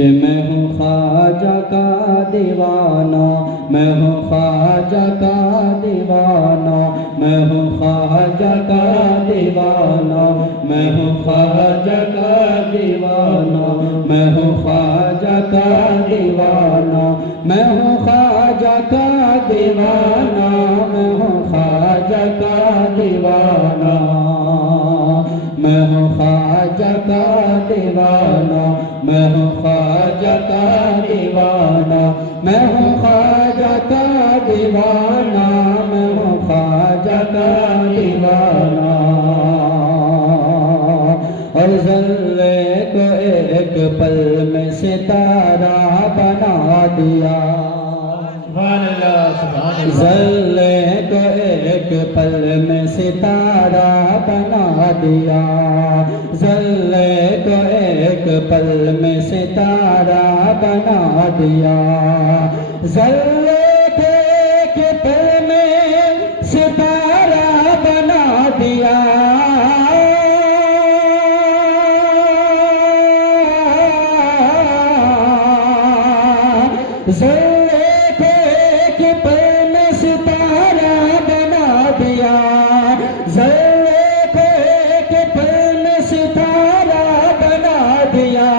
कि मैं हूँ ख्वाजा का दीवाना, मैं हूँ ख्वाजा का दीवाना, मैं हूँ ख्वाजा का दीवाना, मैं हूँ ख्वाजा का दीवाना, मैं हूँ ख्वाजा का दीवाना, मैं हूँ ख्वाजा का दीवाना, मैं हूँ ख्वाजा का दीवाना, मैं हूँ ख्वाजा का दीवाना, मैं हूँ ख्वाजा का दीवाना, मैं हूँ ख्वाजा का दीवाना, मैं हूँ ख्वाजा का दीवाना। और ज़र्रे को एक पल में सितारा बना दिया, ज़र्रे को एक पल में सितारा बना दिया, ज़र्रे को एक पल में सितारा बना दिया, ज़र्रे को एक पल में सितारा बना दिया। ज़र्रे को एक पल में सितारा बना दिया, ज़र्रे को एक पल में सितारा बना दिया,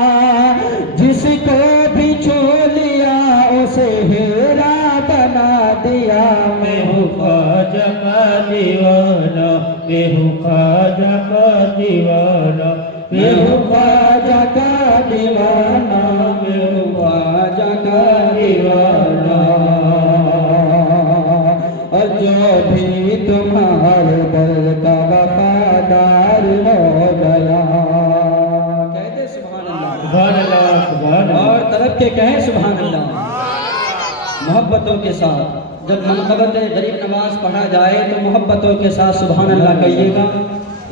जिसको भी छू लिया उसे हीरा बना दिया। मैं हूँ ख्वाजा का दीवाना, मैं हूँ ख्वाजा का दीवाना, मैं हूँ ख्वाजा का दीवाना, मैं हूँ ख्वाजा का दीवाना। और जो भी तुम्हारे दिल का वफादार हो गया, कहते सुभान अल्लाह, सुभान अल्लाह, और तरफ के कहें सुभान अल्लाह। मोहब्बतों के साथ जब मनक़बत गरीब नवाज पढ़ा जाए तो मोहब्बतों के साथ सुभान अल्लाह कहिएगा।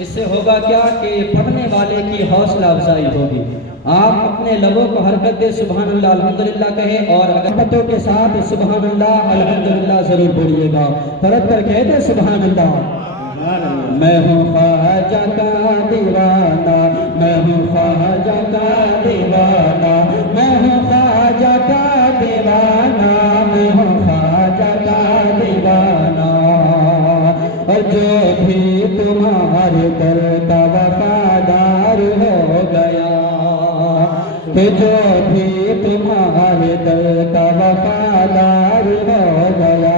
इससे होगा क्या कि पढ़ने वाले की हौसला अफजाई होगी। आप अपने लबों को हरकत दे सुभान अल्लाह अल्हम्दुलिल्लाह कहें, और मोहब्बतों के साथ सुभान अल्लाह अल्हम्दुलिल्लाह जरूर बोलिएगा। तरफ कर कह दे सुभान अल्लाह। मैं हूँ ख्वाजा का दीवाना, मैं हूँ ख्वाजा का दीवाना, मैं हूँ ख्वाजा का दीवाना, मैं हूँ ख्वाजा का दीवाना। और जो भी तुम्हारे दर का वफादार हो गया, कि जो भी तुम्हारे दर का वफादार हो गया,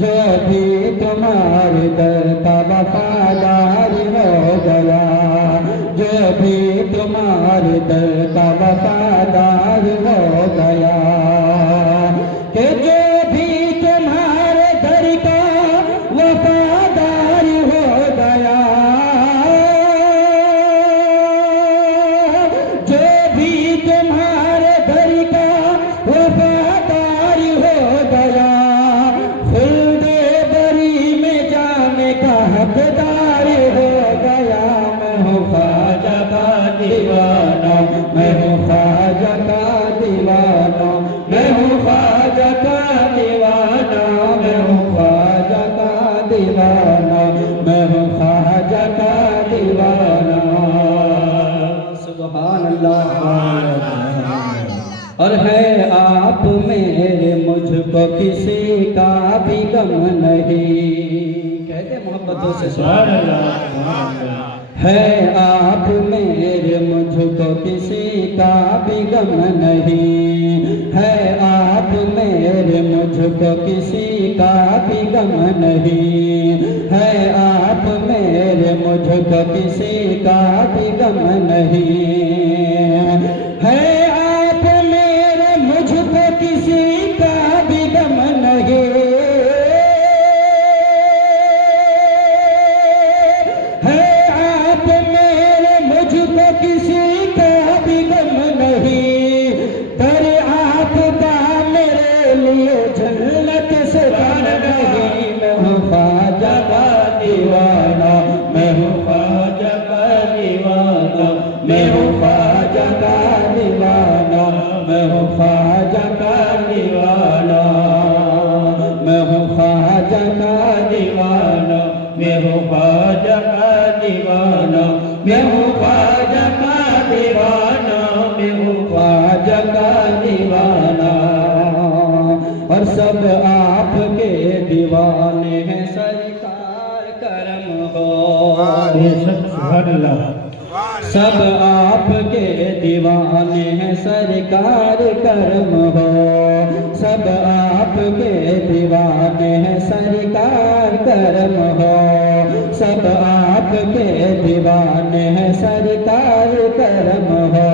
जो भी तुम्हारे दर का वफादार हो गया, जो भी तुम्हारे दर का वफादार हो गया, कि जो भी तुम्हारे दर का वफादार हो गया, जो भी तुम्हारे दर का वफादार हो गया, खुल्दे बरी में जाने का हकदार हो गया। मैं हूँ ख्वाजा का दीवाना, मैं हूँ ख्वाजा का दीवाना, मैं हूँ ख्वाजा का दीवाना, मैं हूँ ख्वाजा का दीवाना, मैं हूँ ख्वाजा का दीवाना। सुभान अल्लाह। और है आप मेरे मुझको किसी का भी गम नहीं, कहते मोहब्बतों से सुभान अल्लाह। है आप मेरे मुझको किसी का भी गम नहीं, है आप मेरे मुझको किसी का भी गम नहीं, है आप मेरे मुझको किसी का भी गम नहीं, है आप मेरे मुझको किसी का भी गम नहीं, है आप मेरे मुझको किसी का भी गम नहीं, पर आपका मेरे लिए जन्नत से डर नहीं। मैं हूँ ख्वाजा का दीवाना, मैं हूँ ख्वाजा का दीवाना, मैं हूँ ख्वाजा का दीवाना, मैं हूँ ख्वाजा का दीवाना, मैं हूँ ख्वाजा का दीवाना, मैं हूँ ख्वाजा का दीवाना, मैं हूँ ख्वाजा का दीवाना, मैं हूँ ख्वाजा और सब आपके दीवाने हैं, सरकार करम हो। सब आपके दीवाने हैं, सरकार करम हो। सब आपके दीवाने हैं, सरकार करम हो। सब आपके दीवाने हैं, सरकार करम हो।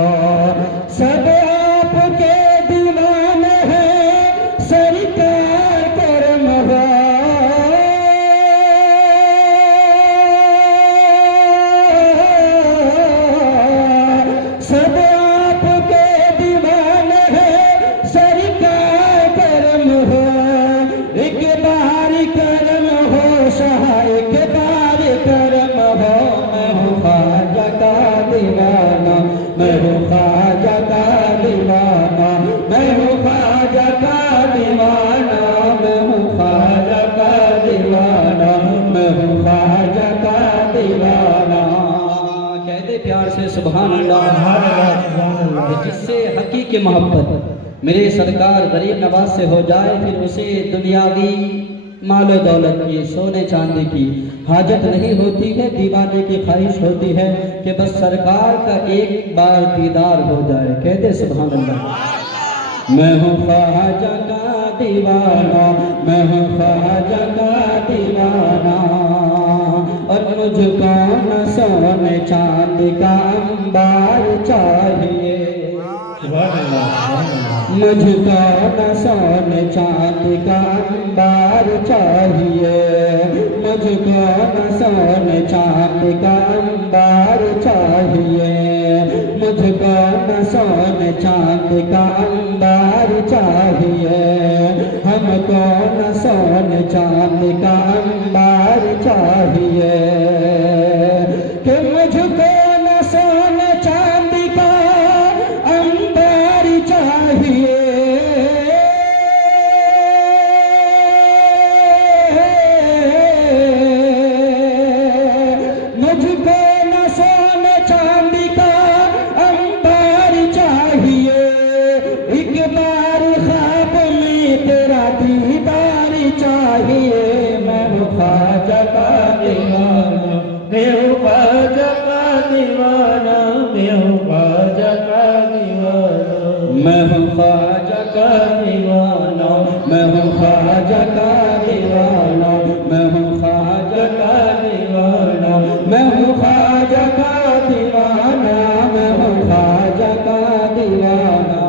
सब आपके दीवाने हैं, सरकार करम हो। सब आपके दीवाने हैं, सरकार करम हो। एक बार करम हो शाह, एक बार करम हो। मैं हूँ ख्वाजा का दीवाना, मैं हूँ ख्वाजा का दीवाना, मैं हूँ ख्वाजा का दीवाना, मैं हूँ ख्वाजा का दीवाना, मैं हूँ ख्वाजा का दीवाना। कह दे प्यार से सुभान अल्लाह। जिससे हकीकी मोहब्बत मेरे सरकार गरीब नवाज से हो जाए, फिर उसे दुनियावी मालो दौलत की, सोने चांदी की हाजत नहीं होती है। दीवाने की ख्वाहिश होती है कि बस सरकार का एक बार दीदार हो जाए। कहते सुभान अल्लाह। मैं हूँ ख्वाजा का दीवाना, मैं हूँ ख्वाजा का दीवाना। और मुझको न सोने चांदी का अंबार चाहिए। मुझको न सोने चांदी का अंबार चाहिए। मुझको न सोने चांदी का अंबार चाहिए। मुझको न सोने चांदी का अंबार चाहिए। हमको न सोने चांदी का अंबार चाहिए। कि मुझको न सोने चांदी का अंबार चाहिए। मुझको न सोने चांदी का अंबार चाहिए। एक बार ख्वाब में तेरा दीदार चाहिए। मैं हूँ ख्वाजा का दीवाना, मैं हूँ ख्वाजा का दीवाना, मैं हूँ ख्वाजा का दीवाना, मैं हूँ ख्वाजा का दीवाना, मैं हूँ ख्वाजा का दीवाना, मैं हूँ ख्वाजा का दीवाना, मैं हूँ ख्वाजा का दीवाना, मैं हूँ ख्वाजा का दीवाना।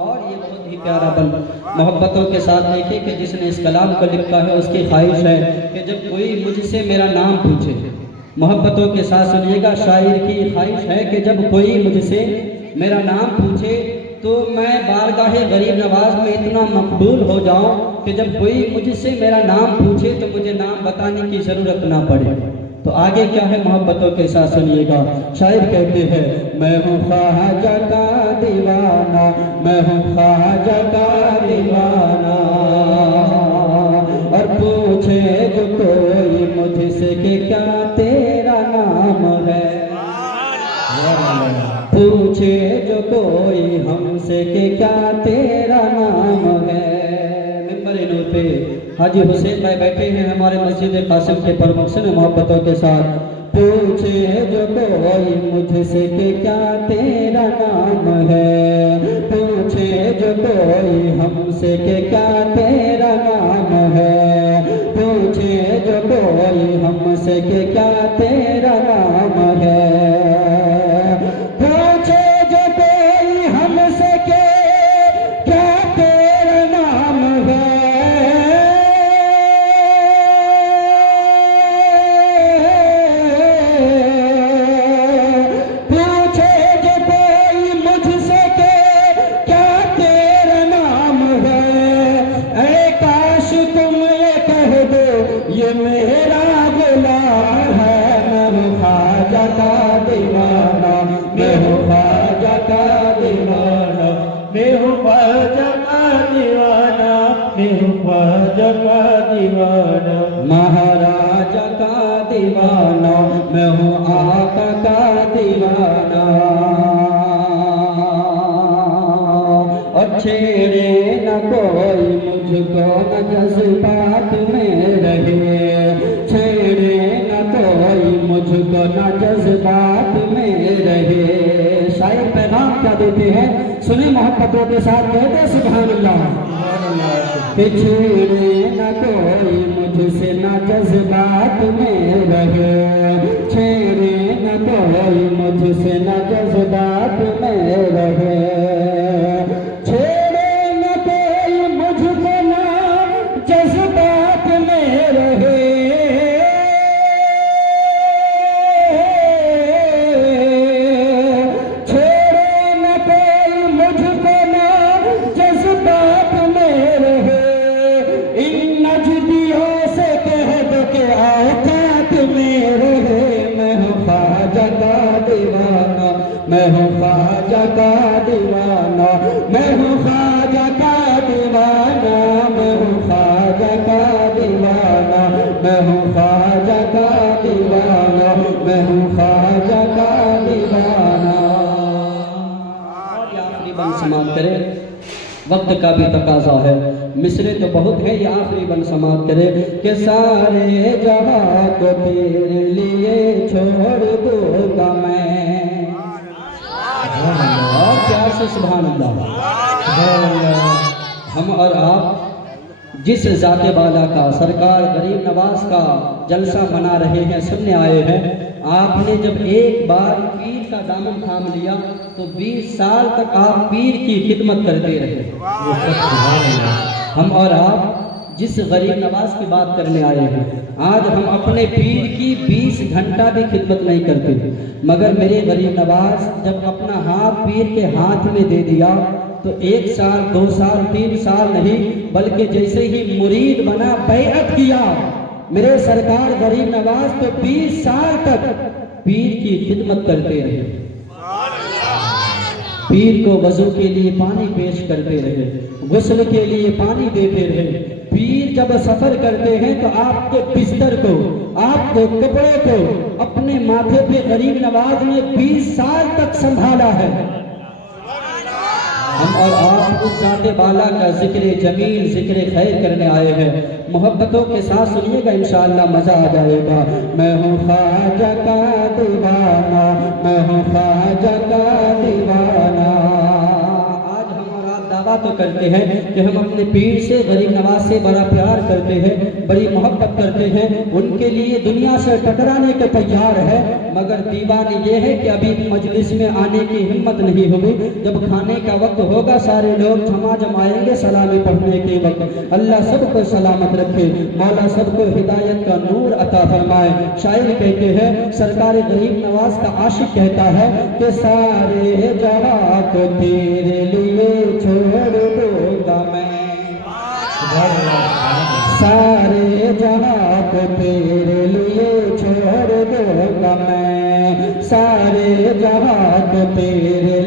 और ये बहुत ही प्यारा बल मोहब्बतों के साथ देखिए कि जिसने इस कलाम को लिखा है उसकी ख्वाहिश है कि जब कोई मुझसे मेरा नाम पूछे, मोहब्बतों के साथ सुनिएगा, शायर की ख्वाहिश है कि जब कोई मुझसे मेरा नाम पूछे तो मैं बारगाहे गरीब नवाज में इतना मकबूल हो जाऊं कि जब कोई मुझसे मेरा नाम पूछे तो मुझे नाम बताने की ज़रूरत ना पड़े। तो आगे क्या है मोहब्बतों के साथ सुनिएगा। शायर कहते हैं, मैं हूँ ख्वाजा का दीवाना, मैं हूँ ख्वाजा का दीवाना। और पूछे जो कोई मुझसे कि क्या तेरा नाम है। पूछे जो कोई हमसे कि क्या तेरा नाम है। मिंबर नूर पे हाजी हुसैन भाई बैठे हैं हमारे मस्जिद कासिम के प्रमुख से मोहब्बतों के साथ। पूछे जो कोई मुझसे कि क्या तेरा नाम है। पूछे जो कोई हमसे कि क्या तेरा नाम है। पूछे जो कोई हमसे कि क्या तेरा नाम है। पूछे जो कोई हमसे कि क्या तेरा नाम है। पूछे जो कोई मुझसे कि क्या तेरा नाम है। ऐ काश तुम ये कह दो ये मेरा गुलाम है। मैं हूँ ख्वाजा का दीवाना, मैं हूँ ख्वाजा का दीवाना, मैं हूँ ख्वाजा का दीवाना, मैं हूँ ख्वाजा का दीवाना। महाराजा का दीवाना, मैं हूँ आका का दीवाना। और छेड़े कोई मुझको न जज्बात में रहे, छेड़े न कोई मुझको न जज्बात में रहे। शायर पैगाम क्या देते हैं सुने मोहब्बतों के साथ, कहते सुभान अल्लाह। कि छेड़े न कोई मुझसे न जज्बात में रहे, छेड़े न कोई मुझसे न जज्बात में रहे, छेड़े न कोई मुझको न जज्बात में रहे, छेड़े न कोई मुझको न जज्बात में रहे। इन नजदियों से कह दो के औकात में रहे, मैं हूँ ख्वाजा का दीवाना, मैं हूँ ख्वाजा का दीवाना, मैं हूँ ख्वाजा का दीवाना, मैं हूँ ख्वाजा का दीवाना, मैं हूँ ख्वाजा का दीवाना, मैं हूँ ख्वाजा का दीवाना। और ये आखिरी बंद समाप्त करें, वक्त का भी तकाजा है, मिसरे तो बहुत है, ये आखिरी बंद समाप्त करे कि सारे जहां को तेरे लिए छोड़ दूंगा मैं। और प्यार से सुभान अल्लाह। हम और आप जिस ज़ाते बाला का सरकार गरीब नवाज का जलसा मना रहे हैं, सुनने आए हैं, आपने जब एक बार पीर का दामन थाम लिया तो 20 साल तक आप पीर की खिदमत करते रहे। हम और आप जिस गरीब नवाज की बात करने आए हैं, आज हम अपने पीर की 20 घंटा भी खिदमत नहीं करते, मगर मेरे गरीब नवाज जब अपना हाथ पीर के हाथ में दे दिया तो 1 साल 2 साल 3 साल नहीं, बल्कि जैसे ही मुरीद बना बैअत किया मेरे सरकार गरीब नवाज तो 20 साल तक पीर की खिदमत करते रहे, पीर को वजू के लिए पानी पेश करते रहे, गुस्ल के लिए पानी देते रहे। पीर जब सफर करते हैं तो आपके बिस्तर को, आपके कपड़े को अपने माथे पे गरीब नवाज ने 20 साल तक संभाला है। हम और आप उस ज़ाते बाला का जिक्र जमील जिक्र खैर करने आए हैं, मोहब्बतों के साथ सुनिएगा, इंशाअल्लाह मज़ा आ जाएगा। मैं हूँ ख्वाजा का दीवाना, मैं हूँ ख्वाजा का दीवाना। आज हम और आप दावा तो करते हैं कि हम अपने पीर से गरीब नवाज से बड़ा प्यार करते हैं, बड़ी मोहब्बत करते हैं, उनके लिए दुनिया से टकराने के तैयार है, मगर दीवानी ये है कि अभी मजलिस में आने की हिम्मत नहीं होगी। जब खाने का वक्त होगा सारे लोग जमा जमाएंगे सलामी पढ़ने के वक्त। अल्लाह सबको सलामत रखे, मौला सबको हिदायत का नूर अता फरमाए। शायर कहते हैं, सरकार गरीब नवाज का आशिक कहता है कि सारे जहां को तेरे लिए छोड़ दूंगा मैं, सारे जहां को तेरे लिए छोड़ दूंगा मैं, सारे जहां को तेरे